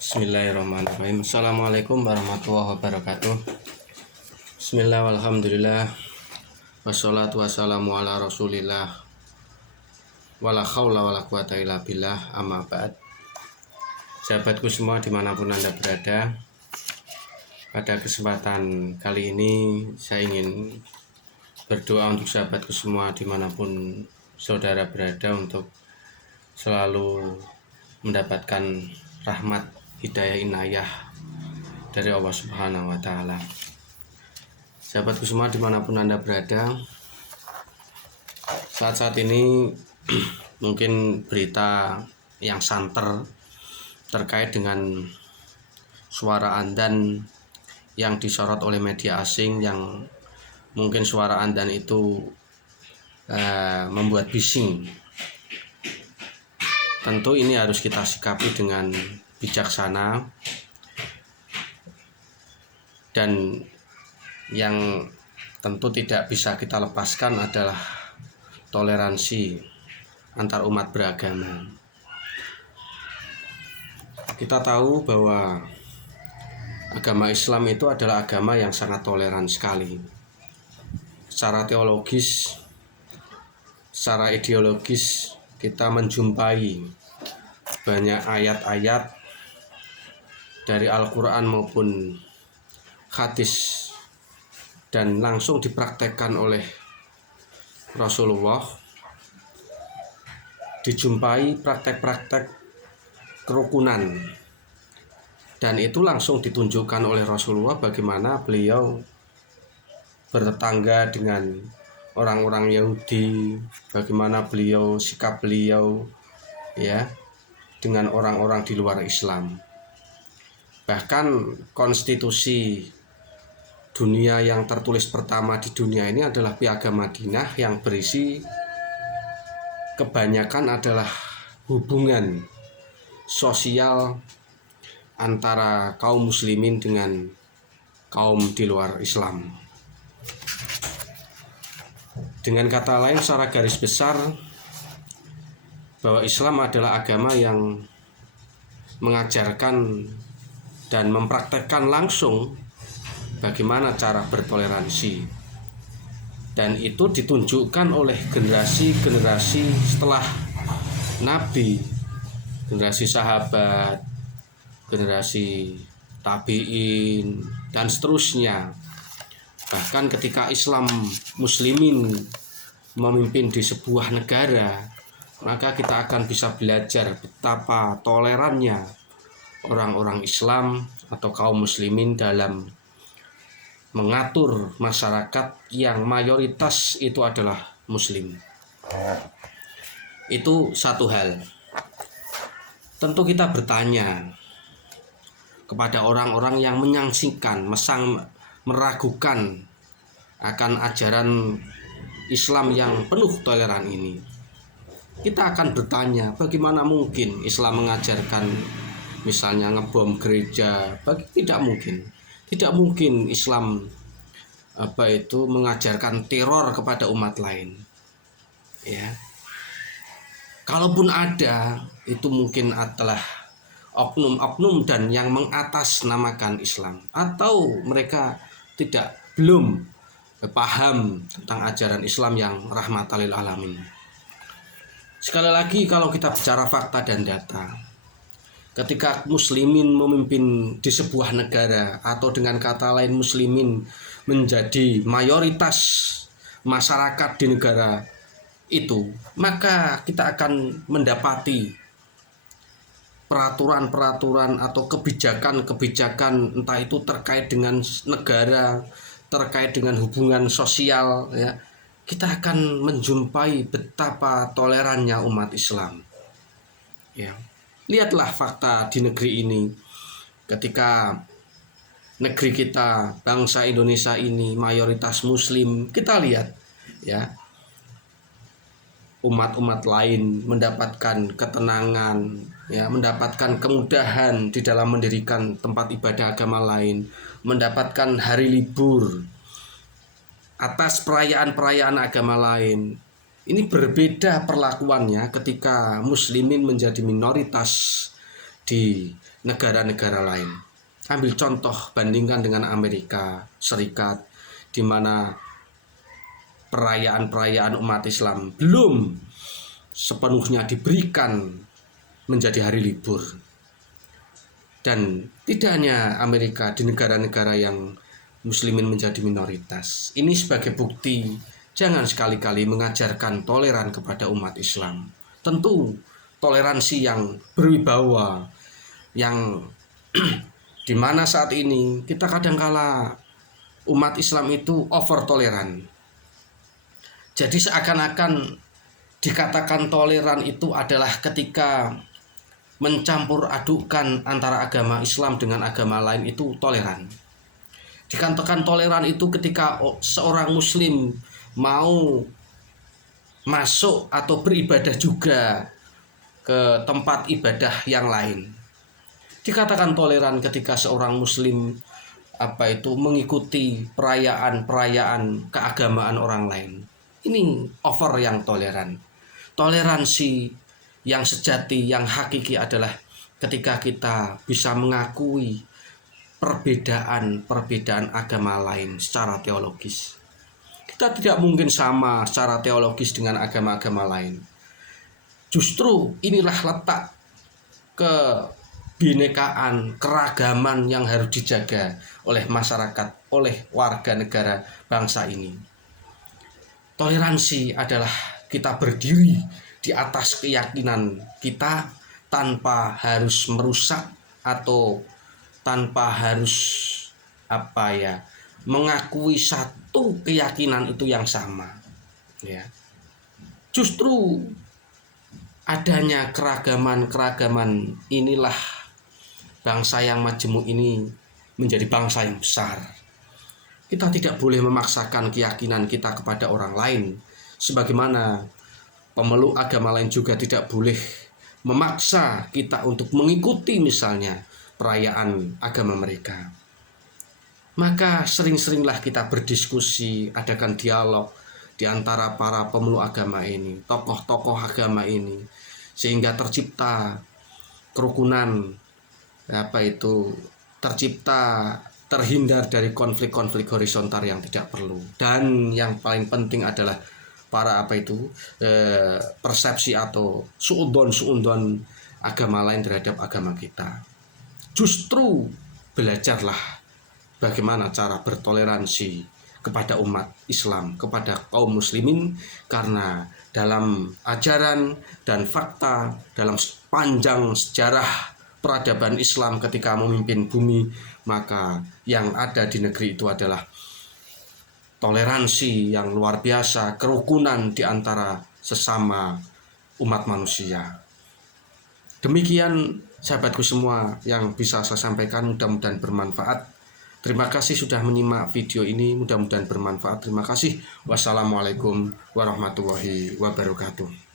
Bismillahirrahmanirrahim. Assalamualaikum warahmatullahi wabarakatuh. Bismillah walhamdulillah. Wassalatu wassalamu ala rasulillah. Wala khawla wala quwata illa billah, amma ba'd. Sahabatku semua dimanapun Anda berada, pada kesempatan kali ini saya ingin berdoa untuk sahabatku semua dimanapun saudara berada, untuk selalu mendapatkan rahmat, hidayah, inayah dari Allah Subhanahu wa Ta'ala. Sahabatku semua dimanapun Anda berada, saat-saat ini mungkin berita yang santer terkait dengan suara adzan yang disorot oleh media asing, yang mungkin suara adzan itu membuat bising. Tentu ini harus kita sikapi dengan bijaksana, dan yang tentu tidak bisa kita lepaskan adalah toleransi antar umat beragama. Kita tahu bahwa agama Islam itu adalah agama yang sangat toleran sekali. Secara teologis, secara ideologis, kita menjumpai banyak ayat-ayat dari Al-Quran maupun hadis, dan langsung dipraktekkan oleh Rasulullah. Dijumpai praktek-praktek kerukunan, dan itu langsung ditunjukkan oleh Rasulullah bagaimana beliau bertetangga dengan orang-orang Yahudi, bagaimana sikap beliau dengan orang-orang di luar Islam. Bahkan konstitusi dunia yang tertulis pertama di dunia ini adalah Piagam Madinah, yang berisi kebanyakan adalah hubungan sosial antara kaum muslimin dengan kaum di luar Islam. Dengan kata lain, secara garis besar, bahwa Islam adalah agama yang mengajarkan dan mempraktekkan langsung bagaimana cara bertoleransi, dan itu ditunjukkan oleh generasi-generasi setelah Nabi, generasi sahabat, generasi tabi'in, dan seterusnya. Bahkan ketika Islam muslimin memimpin di sebuah negara, maka kita akan bisa belajar betapa tolerannya orang-orang Islam atau kaum muslimin dalam mengatur masyarakat yang mayoritas itu adalah muslim. Itu satu hal. Tentu kita bertanya kepada orang-orang yang menyaksikan, meragukan akan ajaran Islam yang penuh toleran ini. Kita akan bertanya, bagaimana mungkin Islam mengajarkan misalnya ngebom gereja? Tidak mungkin. Tidak mungkin Islam mengajarkan teror kepada umat lain. Kalaupun ada, itu mungkin adalah oknum-oknum dan yang mengatasnamakan Islam, atau mereka belum paham tentang ajaran Islam yang rahmatan lil alamin. Sekali lagi, kalau kita bicara fakta dan data, ketika muslimin memimpin di sebuah negara, atau dengan kata lain muslimin menjadi mayoritas masyarakat di negara itu, maka kita akan mendapati peraturan-peraturan atau kebijakan-kebijakan, entah itu terkait dengan negara, terkait dengan hubungan sosial, kita akan menjumpai betapa tolerannya umat Islam. Lihatlah fakta di negeri ini. Ketika negeri kita, bangsa Indonesia ini mayoritas muslim, kita lihat umat-umat lain mendapatkan ketenangan, mendapatkan kemudahan di dalam mendirikan tempat ibadah agama lain, mendapatkan hari libur atas perayaan-perayaan agama lain. Ini berbeda perlakuannya ketika muslimin menjadi minoritas di negara-negara lain. Ambil contoh, bandingkan dengan Amerika Serikat, di mana perayaan-perayaan umat Islam belum sepenuhnya diberikan menjadi hari libur. Dan tidak hanya Amerika, di negara-negara yang muslimin menjadi minoritas. Ini sebagai bukti jangan sekali-kali mengajarkan toleran kepada umat Islam. Tentu toleransi yang berwibawa, yang di mana saat ini kita kadangkala umat Islam itu over toleran. Jadi seakan-akan dikatakan toleran itu adalah ketika mencampur adukkan antara agama Islam dengan agama lain itu toleran. Dikatakan toleran itu ketika seorang muslim mau masuk atau beribadah juga ke tempat ibadah yang lain. Dikatakan toleran ketika seorang muslim mengikuti perayaan-perayaan keagamaan orang lain. Ini over yang toleran. Toleransi yang sejati, yang hakiki adalah ketika kita bisa mengakui perbedaan agama lain secara teologis. Kita tidak mungkin sama secara teologis dengan agama-agama lain. Justru inilah letak kebinekaan, keragaman yang harus dijaga oleh masyarakat, oleh warga negara bangsa ini. Toleransi adalah kita berdiri di atas keyakinan kita tanpa harus merusak atau tanpa harus mengakui satu keyakinan itu yang sama, ya. Justru adanya keragaman inilah bangsa yang majemuk ini menjadi bangsa yang besar. Kita tidak boleh memaksakan keyakinan kita kepada orang lain, sebagaimana pemeluk agama lain juga tidak boleh memaksa kita untuk mengikuti misalnya perayaan agama mereka. Maka sering-seringlah kita berdiskusi, adakan dialog di antara para pemeluk agama ini, tokoh-tokoh agama ini, sehingga tercipta kerukunan, terhindar dari konflik-konflik horizontal yang tidak perlu. Dan yang paling penting adalah persepsi atau suudon agama lain terhadap agama kita. Justru belajarlah bagaimana cara bertoleransi kepada umat Islam, kepada kaum muslimin, karena dalam ajaran dan fakta dalam sepanjang sejarah peradaban Islam ketika memimpin bumi, maka yang ada di negeri itu adalah toleransi yang luar biasa, kerukunan di antara sesama umat manusia. Demikian sahabatku semua yang bisa saya sampaikan, mudah-mudahan bermanfaat. Terima kasih sudah menyimak video ini, mudah-mudahan bermanfaat. Terima kasih. Wassalamualaikum warahmatullahi wabarakatuh.